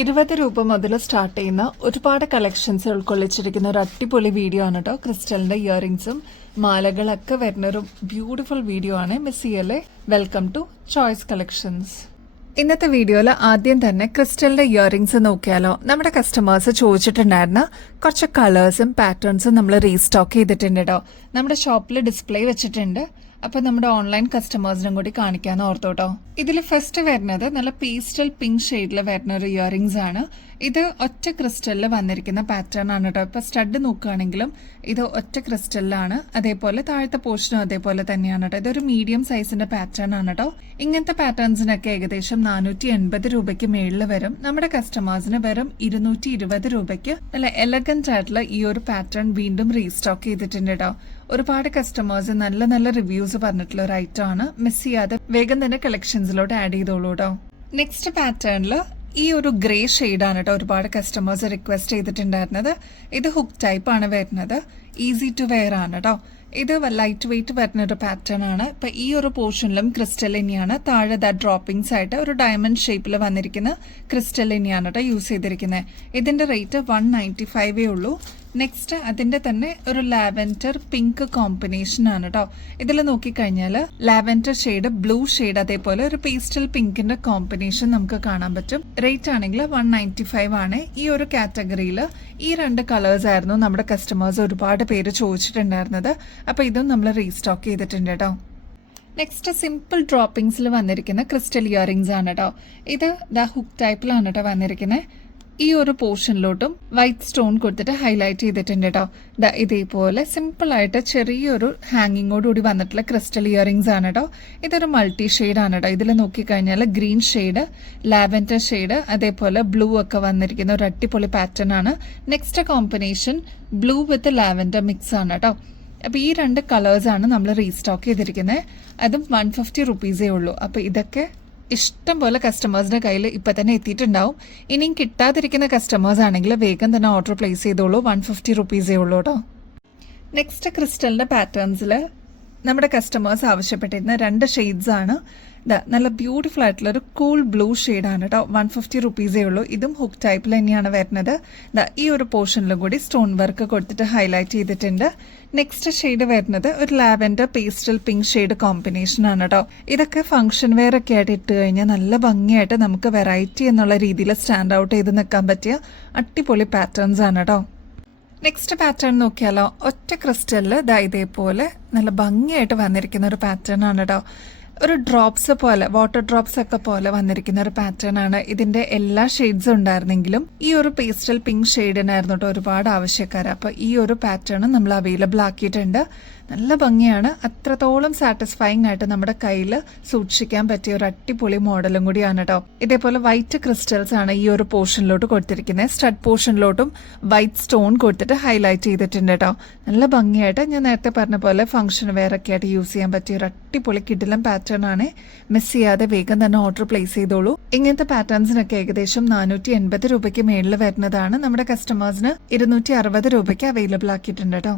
20 രൂപ മുതൽ സ്റ്റാർട്ട് ചെയ്യുന്ന ഒരുപാട് കളക്ഷൻസ് ഉൾക്കൊള്ളിച്ചിരിക്കുന്ന ഒരു അടിപൊളി വീഡിയോ ആണ് കേട്ടോ. ക്രിസ്റ്റലിന്റെ ഇയറിംഗ്സും മാലകളൊക്കെ വരുന്ന ഒരു ബ്യൂട്ടിഫുൾ വീഡിയോ ആണ്. മിസ് ചെയ്യല്ലേ. Welcome to choice collections. ഇന്നത്തെ വീഡിയോയിൽ ആദ്യം തന്നെ ക്രിസ്റ്റലിന്റെ ഇയറിംഗ്സ് നോക്കിയാലോ. നമ്മുടെ കസ്റ്റമേഴ്സ് ചോദിച്ചിട്ടുണ്ടായിരുന്ന കുറച്ച് കളേഴ്സും പാറ്റേൺസും നമ്മൾ റീസ്റ്റോക്ക് ചെയ്തിട്ടുണ്ട് കേട്ടോ. നമ്മുടെ ഷോപ്പിൽ ഡിസ്പ്ലേ വെച്ചിട്ടുണ്ട്. അപ്പൊ നമ്മുടെ ഓൺലൈൻ കസ്റ്റമേഴ്സിനും കൂടി കാണിക്കാന്ന് ഓർത്തോട്ടോ. ഇതിൽ ഫസ്റ്റ് വരുന്നത് നല്ല പേസ്റ്റൽ പിങ്ക് ഷെയ്ഡിൽ വരുന്ന ഒരു ഇയറിംഗ്സ് ആണ്. ഇത് ഒറ്റ ക്രിസ്റ്റലിൽ വന്നിരിക്കുന്ന പാറ്റേൺ ആണ് കേട്ടോ. ഇപ്പൊ സ്റ്റഡ് നോക്കുകയാണെങ്കിലും ഇത് ഒറ്റ ക്രിസ്റ്റലിലാണ്. അതേപോലെ താഴത്തെ പോർഷനും അതേപോലെ തന്നെയാണ് കേട്ടോ. ഇതൊരു മീഡിയം സൈസിന്റെ പാറ്റേൺ ആണ് കേട്ടോ. ഇങ്ങനത്തെ പാറ്റേൺസിനൊക്കെ ഏകദേശം 480 രൂപയ്ക്ക് മേളിൽ വരും. നമ്മുടെ കസ്റ്റമേഴ്സിന് വെറും 220 രൂപയ്ക്ക് നല്ല എലഗന്റ് ആയിട്ടുള്ള ഈ ഒരു പാറ്റേൺ വീണ്ടും റീസ്റ്റോക്ക് ചെയ്തിട്ടുണ്ട് കേട്ടോ. ഒരുപാട് കസ്റ്റമേഴ്സ് നല്ല നല്ല റിവ്യൂസ് പറഞ്ഞിട്ടുള്ള ഒരു ഐറ്റം ആണ്. മിസ് ചെയ്യാതെ വേഗം തന്നെ കളക്ഷൻസിലോട്ട് ആഡ് ചെയ്തോളൂ കേട്ടോ. നെക്സ്റ്റ് പാറ്റേണിൽ ഈ ഒരു ഗ്രേ ഷെയ്ഡാണ് കേട്ടോ ഒരുപാട് കസ്റ്റമേഴ്സ് റിക്വസ്റ്റ് ചെയ്തിട്ടുണ്ടായിരുന്നത്. ഇത് ഹുക്ക് ടൈപ്പ് ആണ് വരുന്നത്. ഈസി ടു വെയർ ആണ് കേട്ടോ. ഇത് ലൈറ്റ് വെയിറ്റ് വരുന്ന ഒരു പാറ്റേൺ ആണ്. ഇപ്പൊ ഈ ഒരു പോർഷനിലും ക്രിസ്റ്റൽ തന്നെയാണ്. താഴെ ഡ്രോപ്പിംഗ്സ് ആയിട്ട് ഒരു ഡയമണ്ട് ഷേപ്പിൽ വന്നിരിക്കുന്ന ക്രിസ്റ്റൽ തന്നെയാണ് കേട്ടോ യൂസ് ചെയ്തിരിക്കുന്നത്. ഇതിന്റെ റേറ്റ് 195 ഉള്ളൂ. നെക്സ്റ്റ് അതിന്റെ തന്നെ ഒരു ലാവൻഡർ പിങ്ക് കോമ്പിനേഷൻ ആണ് കേട്ടോ. ഇതിൽ നോക്കിക്കഴിഞ്ഞാൽ ലാവൻഡർ ഷെയ്ഡ്, ബ്ലൂ ഷെയ്ഡ്, അതേപോലെ ഒരു പേസ്റ്റൽ പിങ്കിന്റെ കോമ്പിനേഷൻ നമുക്ക് കാണാൻ പറ്റും. റേറ്റ് ആണെങ്കിൽ 195 ആണ്. ഈ ഒരു കാറ്റഗറിയിൽ ഈ രണ്ട് കളേഴ്സ് ആയിരുന്നു നമ്മുടെ കസ്റ്റമേഴ്സ് ഒരുപാട് പേര് ചോദിച്ചിട്ടുണ്ടായിരുന്നത്. അപ്പൊ ഇതും നമ്മൾ റീസ്റ്റോക്ക് ചെയ്തിട്ടുണ്ട് കേട്ടോ. നെക്സ്റ്റ് സിമ്പിൾ ഡ്രോപ്പിംഗ്സിൽ വന്നിരിക്കുന്ന ക്രിസ്റ്റൽ ഇയറിംഗ്സ് ആണ് കേട്ടോ. ഇത് ഹുക്ക് ടൈപ്പിലാണ് കേട്ടോ വന്നിരിക്കുന്നത്. ഈ ഒരു പോർഷനിലോട്ടും വൈറ്റ് സ്റ്റോൺ കൊടുത്തിട്ട് ഹൈലൈറ്റ് ചെയ്തിട്ടുണ്ട് കേട്ടോ. ഇതേപോലെ സിമ്പിൾ ആയിട്ട് ചെറിയൊരു ഹാങ്ങിങ്ങോടുകൂടി വന്നിട്ടുള്ള ക്രിസ്റ്റൽ ഇയറിംഗ്സ് ആണ് കേട്ടോ. ഇതൊരു മൾട്ടി ഷെയ്ഡ് ആണ് കേട്ടോ. ഇതിൽ നോക്കിക്കഴിഞ്ഞാൽ ഗ്രീൻ ഷെയ്ഡ്, ലാവൻഡർ ഷെയ്ഡ്, അതേപോലെ ബ്ലൂ ഒക്കെ വന്നിരിക്കുന്ന ഒരു അടിപൊളി പാറ്റേൺ ആണ്. നെക്സ്റ്റ് കോമ്പിനേഷൻ ബ്ലൂ വിത്ത് ലാവൻഡർ മിക്സ് ആണ് കേട്ടോ. അപ്പൊ ഈ രണ്ട് കളേഴ്സ് ആണ് നമ്മൾ റീസ്റ്റോക്ക് ചെയ്തിരിക്കുന്നത്. അതും 150 റുപ്പീസേ ഉള്ളൂ. അപ്പൊ ഇതൊക്കെ ഇഷ്ടം പോലെ കസ്റ്റമേഴ്സിന്റെ കയ്യിൽ ഇപ്പൊ തന്നെ എത്തിയിട്ടുണ്ടാവും. ഇനിയും കിട്ടാതിരിക്കുന്ന കസ്റ്റമേഴ്സ് ആണെങ്കിൽ വേഗം തന്നെ ഓർഡർ പ്ലേസ് ചെയ്തോളൂ. 150 റുപ്പീസേ ഉള്ളൂ കേട്ടോ. നെക്സ്റ്റ് ക്രിസ്റ്റലിന്റെ പാറ്റേൺസിൽ നമ്മുടെ കസ്റ്റമേഴ്സ് ആവശ്യപ്പെട്ടിരുന്ന രണ്ട് ഷെയ്ഡ്സ് ആണ്. നല്ല ബ്യൂട്ടിഫുൾ ആയിട്ടുള്ള ഒരു കൂൾ ബ്ലൂ ഷെയ്ഡാണ് കേട്ടോ. 150 റുപ്പീസേ ഉള്ളൂ. ഇതും ഹുക്ക് ടൈപ്പിൽ തന്നെയാണ് വരുന്നത്. ഈ ഒരു പോർഷനിലും കൂടി സ്റ്റോൺ വർക്ക് കൊടുത്തിട്ട് ഹൈലൈറ്റ് ചെയ്തിട്ടുണ്ട്. നെക്സ്റ്റ് ഷെയ്ഡ് വരുന്നത് ഒരു lavender pastel pink shade combination ആണ് കേട്ടോ. ഇതൊക്കെ ഫംഗ്ഷൻ വെയർ ഒക്കെ ആയിട്ട് ഇട്ട് കഴിഞ്ഞാൽ നല്ല ഭംഗിയായിട്ട് നമുക്ക് വെറൈറ്റി എന്നുള്ള രീതിയിൽ സ്റ്റാൻഡ് ഔട്ട് ചെയ്ത് നിൽക്കാൻ പറ്റിയ അടിപൊളി പാറ്റേൺസ് ആണ് കേട്ടോ. നെക്സ്റ്റ് പാറ്റേൺ നോക്കിയാലോ. ഒറ്റ ക്രിസ്റ്റലിൽ ഇതേപോലെ നല്ല ഭംഗിയായിട്ട് വന്നിരിക്കുന്ന ഒരു പാറ്റേൺ ആണ് കേട്ടോ. ഒരു ഡ്രോപ്സ് പോലെ, വാട്ടർ ഡ്രോപ്സ് ഒക്കെ പോലെ വന്നിരിക്കുന്ന ഒരു പാറ്റേൺ ആണ്. ഇതിന്റെ എല്ലാ ഷെയ്ഡ്സും ഉണ്ടായിരുന്നെങ്കിലും ഈ ഒരു പേസ്റ്റൽ പിങ്ക് ഷെയ്ഡിനായിരുന്നു കേട്ടോ ഒരുപാട് ആവശ്യക്കാർ. അപ്പൊ ഈ ഒരു പാറ്റേൺ നമ്മൾ അവൈലബിൾ ആക്കിയിട്ടുണ്ട്. നല്ല ഭംഗിയാണ്. അത്രത്തോളം സാറ്റിസ്ഫൈങ് ആയിട്ട് നമ്മുടെ കയ്യിൽ സൂക്ഷിക്കാൻ പറ്റിയ ഒരു അടിപൊളി മോഡലും കൂടിയാണ് കേട്ടോ. ഇതേപോലെ വൈറ്റ് ക്രിസ്റ്റൽസ് ആണ് ഈ ഒരു പോർഷനിലോട്ട് കൊടുത്തിരിക്കുന്നത്. സ്റ്റഡ് പോർഷനിലോട്ടും വൈറ്റ് സ്റ്റോൺ കൊടുത്തിട്ട് ഹൈലൈറ്റ് ചെയ്തിട്ടുണ്ട് കേട്ടോ. നല്ല ഭംഗിയായിട്ട് ഞാൻ നേരത്തെ പറഞ്ഞ പോലെ ഫംഗ്ഷൻ വെയർ ഒക്കെ ആയിട്ട് യൂസ് ചെയ്യാൻ പറ്റിയ ഒരു അടിപൊളി കിടിലം പാറ്റേൺ ആണ്. മിസ് ചെയ്യാതെ വേഗം തന്നെ ഓർഡർ പ്ലേസ് ചെയ്തോളൂ. ഇങ്ങനത്തെ പാറ്റേൺസിനൊക്കെ ഏകദേശം 480 രൂപയ്ക്ക് മേളിൽ വരുന്നതാണ്. നമ്മുടെ കസ്റ്റമേഴ്സിന് 260 രൂപയ്ക്ക് അവൈലബിൾ ആക്കിയിട്ടുണ്ട് കേട്ടോ.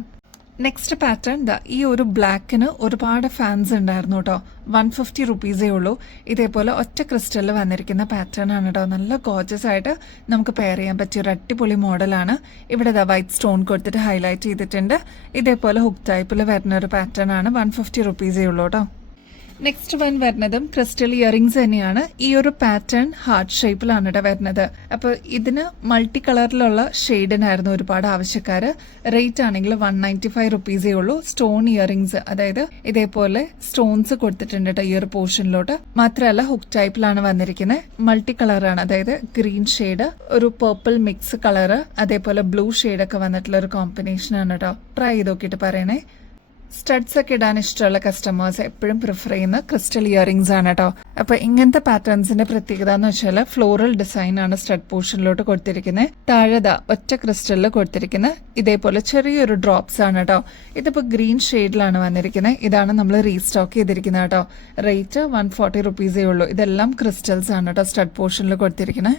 നെക്സ്റ്റ് പാറ്റേൺ ഈ ഒരു ബ്ലാക്കിന് ഒരുപാട് ഫാൻസ് ഉണ്ടായിരുന്നു കേട്ടോ. 150 റുപ്പീസേ ഉള്ളൂ. ഇതേപോലെ ഒറ്റ ക്രിസ്റ്റലിൽ വന്നിരിക്കുന്ന പാറ്റേൺ ആണ് കേട്ടോ. നല്ല ഗോർജസ് ആയിട്ട് നമുക്ക് പെയർ ചെയ്യാൻ പറ്റിയ ഒരു അടിപൊളി മോഡലാണ്. ഇവിടെ വൈറ്റ് സ്റ്റോൺ കൊടുത്തിട്ട് ഹൈലൈറ്റ് ചെയ്തിട്ടുണ്ട്. ഇതേപോലെ ഹുക്ക് ടൈപ്പിൽ വരുന്ന ഒരു പാറ്റേൺ ആണ്. 150 റുപ്പീസേ ഉള്ളൂ കേട്ടോ. നെക്സ്റ്റ് വൺ വരുന്നതും ക്രിസ്റ്റൽ ഇയറിംഗ്സ് തന്നെയാണ്. ഈ ഒരു പാറ്റേൺ ഹാർട്ട് ഷേപ്പിലാണ് കേട്ടോ വരുന്നത്. അപ്പൊ ഇതിന് മൾട്ടി കളറിലുള്ള ഷെയ്ഡിനായിരുന്നു ഒരുപാട് ആവശ്യക്കാര്. റേറ്റ് ആണെങ്കിൽ 195 റുപ്പീസേ ഉള്ളൂ. സ്റ്റോൺ ഇയറിംഗ്സ്, അതായത് ഇതേപോലെ സ്റ്റോൺസ് കൊടുത്തിട്ടുണ്ട് കേട്ടോ ഈ ഒരു പോർഷനിലോട്ട്. മാത്രമല്ല ഹുക്ക് ടൈപ്പിലാണ് വന്നിരിക്കുന്നത്. മൾട്ടി കളറാണ്, അതായത് ഗ്രീൻ ഷെയ്ഡ്, ഒരു പർപ്പിൾ മിക്സ് കളറ്, അതേപോലെ ബ്ലൂ ഷെയ്ഡൊക്കെ വന്നിട്ടുള്ള ഒരു കോമ്പിനേഷൻ ആണ് കേട്ടോ. ട്രൈ ചെയ്ത് നോക്കിയിട്ട് പറയണേ. സ്റ്റഡ്സ് ഒക്കെ ഇടാൻ ഇഷ്ടമുള്ള കസ്റ്റമേഴ്സ് എപ്പോഴും പ്രിഫർ ചെയ്യുന്ന ക്രിസ്റ്റൽ ഇയറിംഗ്സ് ആണ് കേട്ടോ. അപ്പൊ ഇങ്ങനത്തെ പാറ്റേൺസിന്റെ പ്രത്യേകത എന്ന് വെച്ചാൽ ഫ്ലോറൽ ഡിസൈൻ ആണ് സ്റ്റഡ് പോർഷനിലോട്ട് കൊടുത്തിരിക്കുന്നത്. താഴെ ഒറ്റ ക്രിസ്റ്റലിൽ കൊടുത്തിരിക്കുന്ന ഇതേപോലെ ചെറിയൊരു ഡ്രോപ്സ് ആണ് കേട്ടോ. ഇതിപ്പോ ഗ്രീൻ ഷെയ്ഡിലാണ് വന്നിരിക്കുന്നത്. ഇതാണ് നമ്മൾ റീസ്റ്റോക്ക് ചെയ്തിരിക്കുന്നത് കേട്ടോ. റേറ്റ് 140 റുപ്പീസേ ഉള്ളൂ. ഇതെല്ലാം ക്രിസ്റ്റൽസ് ആണ് കേട്ടോ സ്റ്റഡ് പോർഷനിൽ കൊടുത്തിരിക്കുന്നത്.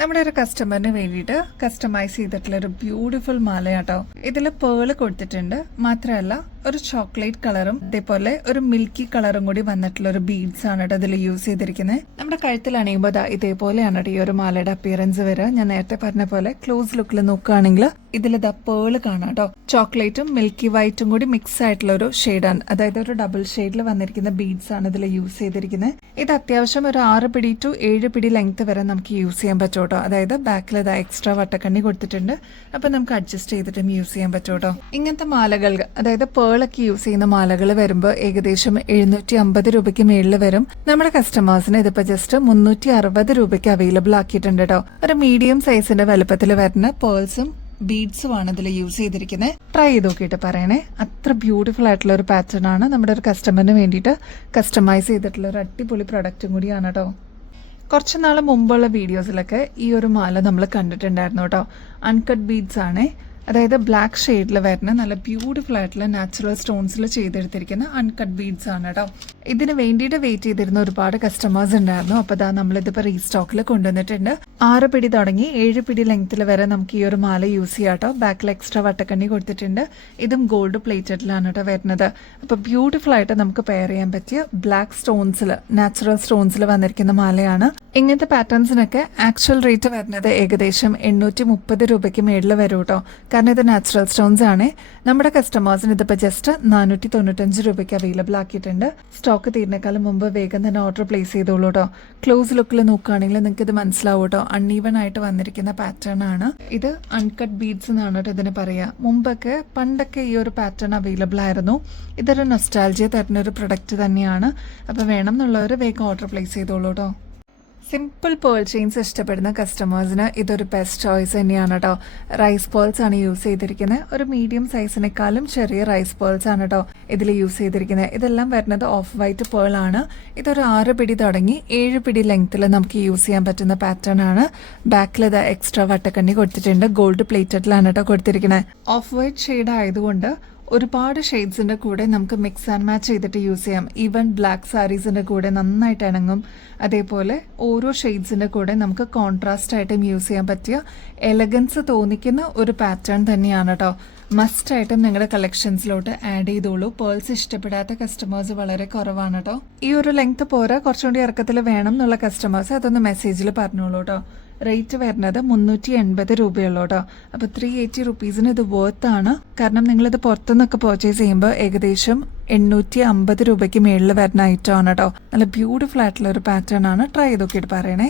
നമ്മുടെ ഒരു കസ്റ്റമറിന് വേണ്ടിയിട്ട് കസ്റ്റമൈസ് ചെയ്തിട്ടുള്ള ഒരു ബ്യൂട്ടിഫുൾ മാലയാട്ടോ. ഇതിൽ പേള് കൊടുത്തിട്ടുണ്ട്. മാത്രമല്ല ഒരു ചോക്ലേറ്റ് കളറും അതേപോലെ ഒരു മിൽക്കി കളറും കൂടി വന്നിട്ടുള്ള ഒരു ബീഡ്സ് ആണ് കേട്ടോ ഇതിൽ യൂസ് ചെയ്തിരിക്കുന്നത്. നമ്മുടെ കഴുത്തിൽ അണിയുമ്പോൾ ഇതേപോലെയാണ് കേട്ടോ ഈ ഒരു മാലയുടെ അപ്പിയറൻസ് വരിക. ഞാൻ നേരത്തെ പറഞ്ഞ പോലെ ക്ലോസ് ലുക്കിൽ നോക്കുകയാണെങ്കിൽ ഇതിൽ പേള് കാണാം കേട്ടോ. ചോക്ലേറ്റും മിൽക്കി വൈറ്റും കൂടി മിക്സ് ആയിട്ടുള്ള ഒരു ഷെയ്ഡാണ്, അതായത് ഒരു ഡബിൾ ഷെയ്ഡിൽ വന്നിരിക്കുന്ന ബീഡ്സ് ആണ് ഇതിൽ യൂസ് ചെയ്തിരിക്കുന്നത്. ഇത് അത്യാവശ്യം ഒരു 6 പിടി ടു 7 പിടി ലെങ്ത് വരെ നമുക്ക് യൂസ് ചെയ്യാൻ പറ്റും കേട്ടോ. അതായത് ബാക്കിൽ എക്സ്ട്രാ വട്ടക്കണ്ണി കൊടുത്തിട്ടുണ്ട്, അപ്പൊ നമുക്ക് അഡ്ജസ്റ്റ് ചെയ്തിട്ടും യൂസ് ചെയ്യാൻ പറ്റും കേട്ടോ. ഇങ്ങനത്തെ മാലകൾ, അതായത് പേളൊക്കെ യൂസ് ചെയ്യുന്ന മാലകൾ വരുമ്പോൾ ഏകദേശം 750 രൂപയ്ക്ക് മേളിൽ വരും. നമ്മുടെ കസ്റ്റമേഴ്സിന് ഇതിപ്പോ ജസ്റ്റ് 360 രൂപയ്ക്ക് അവൈലബിൾ ആക്കിയിട്ടുണ്ട് കേട്ടോ. ഒരു മീഡിയം സൈസിന്റെ വലുപ്പത്തിൽ വരുന്ന പേൾസും ബീഡ്സും ആണ് ഇതിൽ യൂസ് ചെയ്തിരിക്കുന്നത്. ട്രൈ ചെയ്ത് നോക്കിയിട്ട് പറയണേ. അത്ര ബ്യൂട്ടിഫുൾ ആയിട്ടുള്ള ഒരു പാറ്റേൺ ആണ്. നമ്മുടെ ഒരു കസ്റ്റമറിന് വേണ്ടിയിട്ട് കസ്റ്റമൈസ് ചെയ്തിട്ടുള്ള ഒരു അടിപൊളി പ്രൊഡക്റ്റും കൂടിയാണ് കേട്ടോ. കുറച്ച് നാൾ മുമ്പുള്ള വീഡിയോസിലൊക്കെ ഈ ഒരു മാല നമ്മൾ കണ്ടിട്ടുണ്ടായിരുന്നു കേട്ടോ. അൺകട്ട് ബീഡ്സ് ആണ്, അതായത് ബ്ലാക്ക് ഷെയ്ഡിൽ വരുന്ന നല്ല ബ്യൂട്ടിഫുൾ ആയിട്ടുള്ള നാച്ചുറൽ സ്റ്റോൺസിൽ ചെയ്തെടുത്തിരിക്കുന്ന അൺകട്ട് ബീഡ്സ് ആണ് കേട്ടോ. ഇതിന് വേണ്ടിയിട്ട് വെയിറ്റ് ചെയ്തിരുന്ന ഒരുപാട് കസ്റ്റമേഴ്സ് ഉണ്ടായിരുന്നു. അപ്പോൾ നമ്മളിതിപ്പോൾ റീസ്റ്റോക്കിൽ കൊണ്ടുവന്നിട്ടുണ്ട്. 6 പിടി തുടങ്ങി 7 പിടി ലെങ്ത്തിൽ വരെ നമുക്ക് ഈ ഒരു മാല യൂസ് ചെയ്യാം കേട്ടോ. ബാക്കിൽ എക്സ്ട്രാ വട്ടക്കണ്ണി കൊടുത്തിട്ടുണ്ട്. ഇതും ഗോൾഡ് പ്ലേറ്റഡിലാണ് കേട്ടോ വരുന്നത്. അപ്പോൾ ബ്യൂട്ടിഫുൾ ആയിട്ട് നമുക്ക് പെയർ ചെയ്യാൻ പറ്റിയ ബ്ലാക്ക് സ്റ്റോൺസിൽ, നാച്ചുറൽ സ്റ്റോൺസിൽ വന്നിരിക്കുന്ന മാലയാണ്. ഇങ്ങനത്തെ പാറ്റേൺസിനൊക്കെ ആക്ച്വൽ റേറ്റ് വരുന്നത് ഏകദേശം 830 രൂപയ്ക്ക് മേളിൽ വരും കേട്ടോ. കാരണം ഇത് നാച്ചുറൽ സ്റ്റോൺസ് ആണ്. നമ്മുടെ കസ്റ്റമേഴ്സിന് ഇതിപ്പോൾ ജസ്റ്റ് 495 രൂപയ്ക്ക് അവൈലബിൾ ആക്കിയിട്ടുണ്ട്. സ്റ്റോക്ക് തീരുന്നേക്കാളും മുമ്പ് വേഗം തന്നെ ഓർഡർ പ്ലേസ് ചെയ്തോളൂ കേട്ടോ. ക്ലോസ് ലുക്കിൽ നോക്കുകയാണെങ്കിൽ നിങ്ങൾക്ക് ഇത് മനസ്സിലാവും കേട്ടോ. അൺഈവൻ ആയിട്ട് വന്നിരിക്കുന്ന പാറ്റേൺ ആണ്. ഇത് അൺകട്ട് ബീഡ്സ് എന്നാണ് കേട്ടോ ഇതിന് പറയുക. പണ്ടൊക്കെ ഈ ഒരു പാറ്റേൺ അവൈലബിൾ ആയിരുന്നു. ഇതൊരു നൊസ്റ്റാൾജിയ തരുന്ന ഒരു പ്രൊഡക്റ്റ് തന്നെയാണ്. അപ്പോൾ വേണം എന്നുള്ളവർ വേഗം ഓർഡർ പ്ലേസ് ചെയ്തോളൂ കേട്ടോ. സിമ്പിൾ പേൾ ചെയിൻസ് ഇഷ്ടപ്പെടുന്ന കസ്റ്റമേഴ്സിന് ഇതൊരു ബെസ്റ്റ് ചോയ്സ് തന്നെയാണ് കേട്ടോ. റൈസ് പേൾസ് ആണ് യൂസ് ചെയ്തിരിക്കുന്നത്. ഒരു മീഡിയം സൈസിനേക്കാളും ചെറിയ റൈസ് പേൾസ് ആണ് കേട്ടോ ഇതിൽ യൂസ് ചെയ്തിരിക്കുന്നത്. ഇതെല്ലാം വരുന്നത് ഓഫ് വൈറ്റ് പേൾ ആണ്. ഇതൊരു 6 പിടി തുടങ്ങി 7 പിടി ലെങ്ത്തിൽ നമുക്ക് യൂസ് ചെയ്യാൻ പറ്റുന്ന പാറ്റേൺ ആണ്. ബാക്കിൽ എക്സ്ട്രാ വട്ടക്കണ്ണി കൊടുത്തിട്ടുണ്ട്. ഗോൾഡ് പ്ലേറ്റഡിലാണ് കേട്ടോ കൊടുത്തിരിക്കുന്നത്. ഓഫ് വൈറ്റ് ഷെയ്ഡ് ആയതുകൊണ്ട് ഒരുപാട് ഷെയ്ഡ്സിന്റെ കൂടെ നമുക്ക് മിക്സ് ആൻഡ് മാച്ച് ചെയ്തിട്ട് യൂസ് ചെയ്യാം. ഈവൻ ബ്ലാക്ക് സാരീസിന്റെ കൂടെ നന്നായിട്ട് ഇണങ്ങും. അതേപോലെ ഓരോ ഷെയ്ഡ്സിന്റെ കൂടെ നമുക്ക് കോൺട്രാസ്റ്റ് ആയിട്ടും യൂസ് ചെയ്യാൻ പറ്റിയ എലഗൻസ് തോന്നിക്കുന്ന ഒരു പാറ്റേൺ തന്നെയാണ് കേട്ടോ. മസ്റ്റ് ആയിട്ടും നിങ്ങളുടെ കളക്ഷൻസിലോട്ട് ആഡ് ചെയ്തോളൂ. പേൾസ് ഇഷ്ടപ്പെടാത്ത കസ്റ്റമേഴ്സ് വളരെ കുറവാണ് കേട്ടോ. ഈ ഒരു ലെങ്ത് പോരാ, കുറച്ചുകൂടി ഇറക്കത്തിൽ വേണം എന്നുള്ള കസ്റ്റമേഴ്സ് അതൊന്ന് മെസ്സേജിൽ പറഞ്ഞോളൂ കേട്ടോ. റേറ്റ് വരുന്നത് 380 രൂപയുള്ളൂ കേട്ടോ. അപ്പോൾ 380 റുപ്പീസിന് ഇത് വർത്ത് ആണ്. കാരണം നിങ്ങളിത് പുറത്തുനിന്നൊക്കെ പർച്ചേസ് ചെയ്യുമ്പോൾ ഏകദേശം 850 രൂപയ്ക്ക് മേളിൽ വരുന്ന ഐറ്റം ആണ് കേട്ടോ. നല്ല ബ്യൂട്ടിഫുൾ ആയിട്ടുള്ള ഒരു പാറ്റേൺ ആണ്. ട്രൈ ചെയ്ത് നോക്കിയിട്ട് പറയണേ.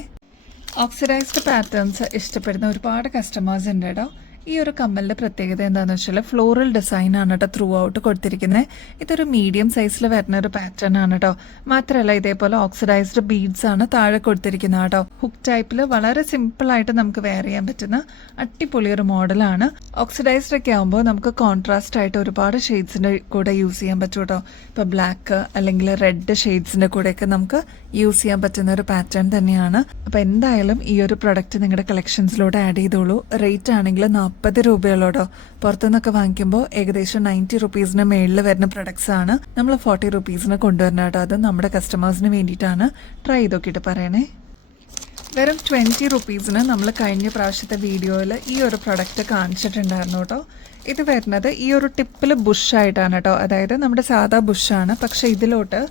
ഓക്സിഡൈസ്ഡ് പാറ്റേൺസ് ഇഷ്ടപ്പെടുന്ന ഒരുപാട് കസ്റ്റമേഴ്സ് ഉണ്ട് കേട്ടോ. ഈ ഒരു കമ്മലിന്റെ പ്രത്യേകത എന്താണെന്ന് വെച്ചാൽ ഫ്ലോറൽ ഡിസൈൻ ആണ് കേട്ടോ ത്രൂ ഔട്ട് കൊടുത്തിരിക്കുന്നത്. ഇതൊരു മീഡിയം സൈസിൽ വരുന്ന ഒരു പാറ്റേൺ ആണ് കേട്ടോ. മാത്രമല്ല ഇതേപോലെ ഓക്സിഡൈസ്ഡ് ബീഡ്സ് ആണ് താഴെ കൊടുത്തിരിക്കുന്നത് കേട്ടോ. ഹുക്ക് ടൈപ്പിൽ വളരെ സിമ്പിൾ ആയിട്ട് നമുക്ക് വെയർ ചെയ്യാൻ പറ്റുന്ന അടിപൊളി ഒരു മോഡലാണ്. ഓക്സിഡൈസ്ഡ് ഒക്കെ ആകുമ്പോൾ നമുക്ക് കോൺട്രാസ്റ്റ് ആയിട്ട് ഒരുപാട് ഷെയ്ഡ്സിന്റെ കൂടെ യൂസ് ചെയ്യാൻ പറ്റും കേട്ടോ. ഇപ്പൊ ബ്ലാക്ക് അല്ലെങ്കിൽ റെഡ് ഷെയ്ഡ്സിന്റെ കൂടെയൊക്കെ നമുക്ക് യൂസ് ചെയ്യാൻ പറ്റുന്ന ഒരു പാറ്റേൺ തന്നെയാണ്. അപ്പൊ എന്തായാലും ഈ ഒരു പ്രൊഡക്റ്റ് നിങ്ങളുടെ കളക്ഷൻസിലൂടെ ആഡ് ചെയ്തോളൂ. റേറ്റ് ആണെങ്കിൽ 40 രൂപയുള്ളൂട്ടോ. പുറത്തുനിന്നൊക്കെ വാങ്ങിക്കുമ്പോൾ ഏകദേശം 90 റുപ്പീസിന് മേളിൽ വരുന്ന പ്രൊഡക്ട്സ് ആണ് നമ്മൾ 40 റുപ്പീസിന് കൊണ്ടുവരണം കേട്ടോ. അത് നമ്മുടെ കസ്റ്റമേഴ്സിന് വേണ്ടിയിട്ടാണ്. ട്രൈ ചെയ്ത് നോക്കിയിട്ട് പറയണേ. വെറും 20 റുപ്പീസിന് നമ്മൾ കഴിഞ്ഞ പ്രാവശ്യത്തെ വീഡിയോയിൽ ഈ ഒരു പ്രൊഡക്റ്റ് കാണിച്ചിട്ടുണ്ടായിരുന്നു കേട്ടോ. ഇത് വരുന്നത് ഈ ഒരു ടിപ്പിൽ ബുഷായിട്ടാണ് കേട്ടോ. അതായത് നമ്മുടെ സാധാ ബുഷാണ്, പക്ഷെ ഇതിലോട്ട്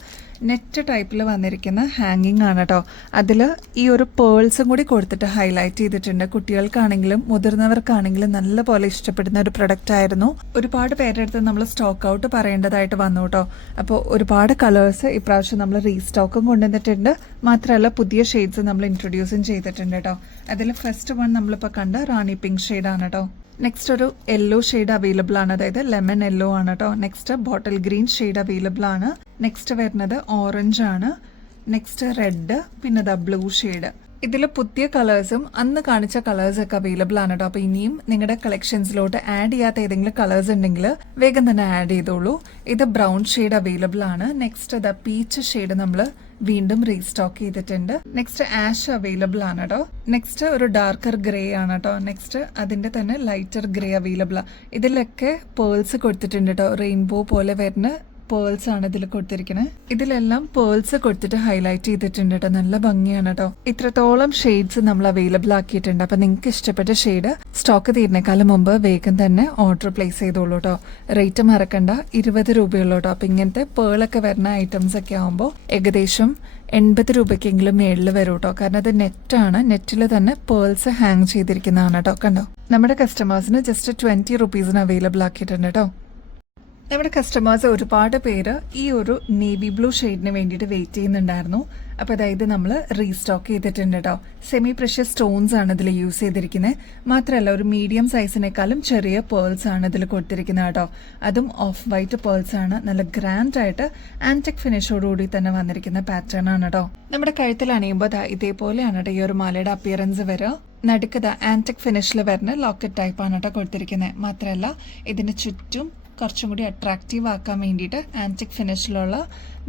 നെറ്റ് ടൈപ്പിൽ വന്നിരിക്കുന്ന ഹാങ്ങിങ് ആണ് കേട്ടോ. അതിൽ ഈ ഒരു പേൾസും കൂടി കൊടുത്തിട്ട് ഹൈലൈറ്റ് ചെയ്തിട്ടുണ്ട്. കുട്ടികൾക്കാണെങ്കിലും മുതിർന്നവർക്കാണെങ്കിലും നല്ല പോലെ ഇഷ്ടപ്പെടുന്ന ഒരു പ്രൊഡക്റ്റ് ആയിരുന്നു. ഒരുപാട് പേരുടെ അടുത്ത് നമ്മൾ സ്റ്റോക്ക് ഔട്ട് പറയേണ്ടതായിട്ട് വന്നു കേട്ടോ. അപ്പോൾ ഒരുപാട് കളേഴ്സ് ഇപ്രാവശ്യം നമ്മൾ റീസ്റ്റോക്കും കൊണ്ടുവന്നിട്ടുണ്ട്. മാത്രമല്ല പുതിയ ഷെയ്ഡ്സ് നമ്മൾ ഇൻട്രൊഡ്യൂസും ചെയ്തിട്ടുണ്ട് കേട്ടോ. അതിൽ ഫസ്റ്റ് വൺ നമ്മളിപ്പോൾ കണ്ട റാണി പിങ്ക് ഷെയ്ഡാണ് കേട്ടോ. നെക്സ്റ്റ് ഒരു യെല്ലോ ഷെയ്ഡ് അവൈലബിൾ ആണ്, അതായത് ലെമൺ യെല്ലോ ആണ് കേട്ടോ. Next bottle green shade available ആണ്. നെക്സ്റ്റ് വരുന്നത് ഓറഞ്ച് ആണ്. നെക്സ്റ്റ് റെഡ്, പിന്നെ ബ്ലൂ ഷെയ്ഡ്. ഇതിൽ പുതിയ കളേഴ്സും അന്ന് കാണിച്ച കളേഴ്സ് ഒക്കെ അവൈലബിൾ ആണ് കേട്ടോ. അപ്പോൾ ഇനിയും നിങ്ങളുടെ കളക്ഷൻസിലോട്ട് ആഡ് ചെയ്യാത്ത ഏതെങ്കിലും കളേഴ്സ് ഉണ്ടെങ്കിൽ വേഗം തന്നെ ആഡ് ചെയ്തോളൂ. ഇത് ബ്രൗൺ ഷെയ്ഡ് അവൈലബിൾ ആണ്. നെക്സ്റ്റ് പീച്ച് ഷെയ്ഡ് നമ്മൾ വീണ്ടും റീസ്റ്റോക്ക് ചെയ്തിട്ടുണ്ട്. നെക്സ്റ്റ് ആഷ് അവൈലബിൾ ആണ് കേട്ടോ. നെക്സ്റ്റ് ഒരു ഡാർക്കർ ഗ്രേ ആണ് കേട്ടോ. നെക്സ്റ്റ് അതിന്റെ തന്നെ ലൈറ്റർ ഗ്രേ അവൈലബിൾ ആണ്. ഇതിലൊക്കെ പേൾസ് കൊടുത്തിട്ടുണ്ട് കേട്ടോ. റെയിൻബോ പോലെ വരുന്ന പേൾസ് ആണ് ഇതിൽ കൊടുത്തിരിക്കുന്നത്. ഇതിലെല്ലാം പേൾസ് കൊടുത്തിട്ട് ഹൈലൈറ്റ് ചെയ്തിട്ടുണ്ട് കേട്ടോ. നല്ല ഭംഗിയാണ് കേട്ടോ. ഇത്രത്തോളം ഷെയ്ഡ്സ് നമ്മൾ അവൈലബിൾ ആക്കിയിട്ടുണ്ട്. അപ്പൊ നിങ്ങൾക്ക് ഇഷ്ടപ്പെട്ട ഷെയ്ഡ് സ്റ്റോക്ക് തീരുന്നേക്കാളും മുമ്പ് വേഗം തന്നെ ഓർഡർ പ്ലേസ് ചെയ്തോളൂ കേട്ടോ. റേറ്റ് മറക്കണ്ട, 20 രൂപയുള്ളൂ കേട്ടോ. അപ്പൊ ഇങ്ങനത്തെ പേളൊക്കെ വരുന്ന ഐറ്റംസ് ഒക്കെ ആകുമ്പോൾ ഏകദേശം 80 രൂപയ്ക്കെങ്കിലും മേളിൽ വരും കേട്ടോ. കാരണം അത് നെറ്റാണ്, നെറ്റിൽ തന്നെ പേൾസ് ഹാങ് ചെയ്തിരിക്കുന്നതാണ് കേട്ടോ. കണ്ടോ, നമ്മുടെ കസ്റ്റമേഴ്സിന് ജസ്റ്റ് 20 റുപ്പീസിന് അവൈലബിൾ ആക്കിയിട്ടുണ്ട് കേട്ടോ. നമ്മുടെ കസ്റ്റമേഴ്സ് ഒരുപാട് പേര് ഈ ഒരു നേവി ബ്ലൂ ഷെയ്ഡിന് വേണ്ടിയിട്ട് വെയിറ്റ് ചെയ്യുന്നുണ്ടായിരുന്നു. അപ്പോൾ അതായത് നമ്മൾ റീസ്റ്റോക്ക് ചെയ്തിട്ടുണ്ട് കേട്ടോ. സെമി പ്രഷ്യസ് സ്റ്റോൺസ് ആണ് ഇതിൽ യൂസ് ചെയ്തിരിക്കുന്നത്. മാത്രമല്ല ഒരു മീഡിയം സൈസിനേക്കാളും ചെറിയ പേൾസ് ആണ് ഇതിൽ കൊടുത്തിരിക്കുന്നത് കേട്ടോ. അതും ഓഫ് വൈറ്റ് പേൾസ് ആണ്. നല്ല ഗ്രാൻഡ് ആയിട്ട് ആന്റിക് ഫിനിഷോടുകൂടി തന്നെ വന്നിരിക്കുന്ന പാറ്റേൺ ആണ് കേട്ടോ. നമ്മുടെ കഴുത്തിൽ അണിയുമ്പോൾ ഇതേപോലെയാണ് കേട്ടോ ഈ ഒരു മാലയുടെ അപ്പിയറൻസ് വരിക. നടുക്കത് ആന്റിക് ഫിനിഷിൽ വരുന്ന ലോക്കറ്റ് ടൈപ്പ് ആണ് കേട്ടോ കൊടുത്തിരിക്കുന്നത്. മാത്രമല്ല ഇതിന് ചുറ്റും കുറച്ചും കൂടി അട്രാക്റ്റീവ് ആക്കാൻ വേണ്ടിയിട്ട് ആന്റിക് ഫിനിഷിലുള്ള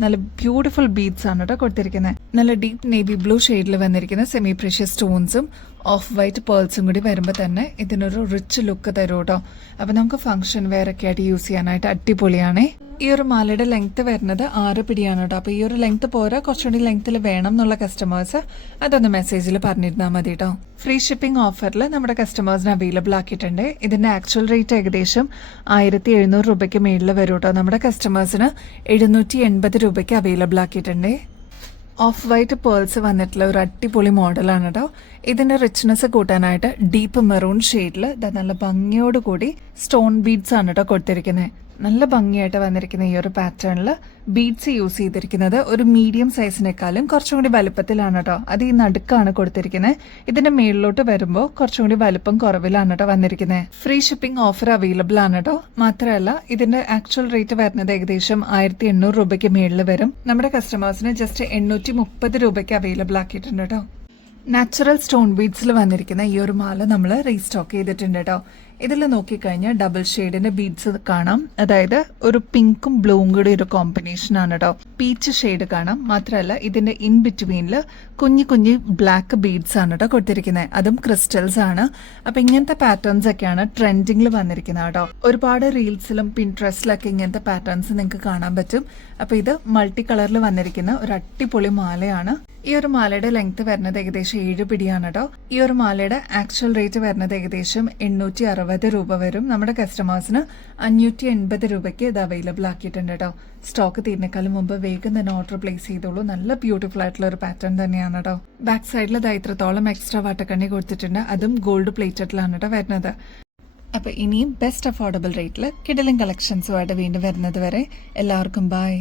നല്ല ബ്യൂട്ടിഫുൾ ബീഡ്സ് ആണ് കേട്ടോ കൊടുത്തിരിക്കുന്നത്. നല്ല ഡീപ്പ് നേവി ബ്ലൂ ഷെയ്ഡിൽ വന്നിരിക്കുന്ന സെമി പ്രഷ്യസ് സ്റ്റോൺസും ഓഫ് വൈറ്റ് പേൾസും കൂടി വരുമ്പോൾ തന്നെ ഇതിനൊരു റിച്ച് ലുക്ക് തരും കേട്ടോ. അപ്പം നമുക്ക് ഫംഗ്ഷൻ വെയർ ഒക്കെ ആയിട്ട് യൂസ് ചെയ്യാനായിട്ട് അടിപൊളിയാണേ. ഈ ഒരു മാലയുടെ ലെങ്ത് വരുന്നത് 6 പിടിയാണ് കേട്ടോ. അപ്പോൾ ഈ ഒരു ലെങ്ത് പോരാ, കുറച്ചുകൂടി ലെങ്ത്തിൽ വേണം എന്നുള്ള കസ്റ്റമേഴ്സ് അതൊന്ന് മെസ്സേജിൽ പറഞ്ഞിരുന്നാൽ മതി കേട്ടോ. ഫ്രീ ഷിപ്പിംഗ് ഓഫറിൽ നമ്മുടെ കസ്റ്റമേഴ്സിന് അവൈലബിൾ ആക്കിയിട്ടുണ്ട്. ഇതിന്റെ ആക്ച്വൽ റേറ്റ് ഏകദേശം 1700 രൂപയ്ക്ക് മേളിൽ വരും കേട്ടോ. നമ്മുടെ കസ്റ്റമേഴ്സിന് 780 രൂപയ്ക്ക് അവൈലബിൾ ആക്കിയിട്ടുണ്ട്. ഓഫ് വൈറ്റ് പേൾസ് വന്നിട്ടുള്ള ഒരു അടിപൊളി മോഡലാണ് കേട്ടോ. ഇതിന്റെ റിച്ച്നെസ് കൂട്ടാനായിട്ട് ഡീപ്പ് മെറൂൺ ഷെയ്ഡിൽ നല്ല ഭംഗിയോടുകൂടി സ്റ്റോൺ ബീഡ്സ് ആണ് കേട്ടോ കൊടുത്തിരിക്കുന്നത്. നല്ല ഭംഗിയായിട്ട് വന്നിരിക്കുന്ന ഈ ഒരു പാറ്റേണിൽ ബീഡ്സ് യൂസ് ചെയ്തിരിക്കുന്നത് ഒരു മീഡിയം സൈസിനേക്കാളും കുറച്ചും കൂടി വലുപ്പത്തിലാണ് കേട്ടോ. അത് ഈ നടുക്കാണ് കൊടുത്തിരിക്കുന്നത്. ഇതിന്റെ മേളിലോട്ട് വരുമ്പോൾ കുറച്ചും കൂടി വലുപ്പം കുറവിലാണ് കേട്ടോ വന്നിരിക്കുന്നത്. ഫ്രീ ഷിപ്പിംഗ് ഓഫർ അവൈലബിൾ ആണ് കേട്ടോ. മാത്രമല്ല ഇതിന്റെ ആക്ച്വൽ റേറ്റ് വരുന്നത് ഏകദേശം 1800 രൂപയ്ക്ക് മേളിൽ വരും. നമ്മുടെ കസ്റ്റമേഴ്സിന് ജസ്റ്റ് 830 രൂപയ്ക്ക് അവൈലബിൾ ആക്കിയിട്ടുണ്ട് കേട്ടോ. നാച്ചുറൽ സ്റ്റോൺ ബീഡ്സിൽ വന്നിരിക്കുന്ന ഈ ഒരു മാല നമ്മൾ റീസ്റ്റോക്ക് ചെയ്തിട്ടുണ്ട് കേട്ടോ. ഇതിൽ നോക്കിക്കഴിഞ്ഞാൽ ഡബിൾ ഷെയ്ഡിന്റെ ബീഡ്സ് കാണാം. അതായത് ഒരു പിങ്കും ബ്ലൂവും കൂടി ഒരു കോമ്പിനേഷൻ ആണ് കേട്ടോ. പീച്ച് ഷെയ്ഡ് കാണാം. മാത്രമല്ല ഇതിന്റെ ഇൻ ബിറ്റ്വീനിൽ കുഞ്ഞു കുഞ്ഞു ബ്ലാക്ക് ബീഡ്സ് ആണ് കേട്ടോ കൊടുത്തിരിക്കുന്നത്. അതും ക്രിസ്റ്റൽസ് ആണ്. അപ്പൊ ഇങ്ങനത്തെ പാറ്റേൺസ് ഒക്കെയാണ് ട്രെൻഡിങ്ങിൽ വന്നിരിക്കുന്നത് കേട്ടോ. ഒരുപാട് റീൽസിലും പിൻട്രസ്റ്റിലൊക്കെ ഇങ്ങനത്തെ പാറ്റേൺസ് നിങ്ങൾക്ക് കാണാൻ പറ്റും. അപ്പൊ ഇത് മൾട്ടി കളറിൽ വന്നിരിക്കുന്ന ഒരു അടിപൊളി മാലയാണ്. ഈ ഒരു മാലയുടെ ലെങ്ത് വരുന്നത് ഏകദേശം 7 പിടിയാണ് കേട്ടോ. ഈ ഒരു മാലയുടെ ആക്ച്വൽ റേറ്റ് വരുന്നത് ഏകദേശം 860 രൂപ വരും. നമ്മുടെ കസ്റ്റമേഴ്സിന് 580 രൂപയ്ക്ക് ഇത് അവൈലബിൾ ആക്കിയിട്ടുണ്ട് കേട്ടോ. സ്റ്റോക്ക് തീരുന്നേക്കാളും മുമ്പ് വേഗം തന്നെ ഓർഡർ പ്ലേസ് ചെയ്തോളൂ. നല്ല ബ്യൂട്ടിഫുൾ ആയിട്ടുള്ള ഒരു പാറ്റേൺ തന്നെയാണ് കേട്ടോ. ബാക്ക് സൈഡിൽ ഇത്രത്തോളം എക്സ്ട്രാ വട്ടക്കണ്ണി കൊടുത്തിട്ടുണ്ട്. അതും ഗോൾഡ് പ്ലേറ്റഡിലാണ് കേട്ടോ വരുന്നത്. അപ്പൊ ഇനിയും ബെസ്റ്റ് അഫോർഡബിൾ റേറ്റിൽ കിടിലൻ കളക്ഷൻസുമായിട്ട് വീണ്ടും വരുന്നത് വരെ എല്ലാവർക്കും ബൈ.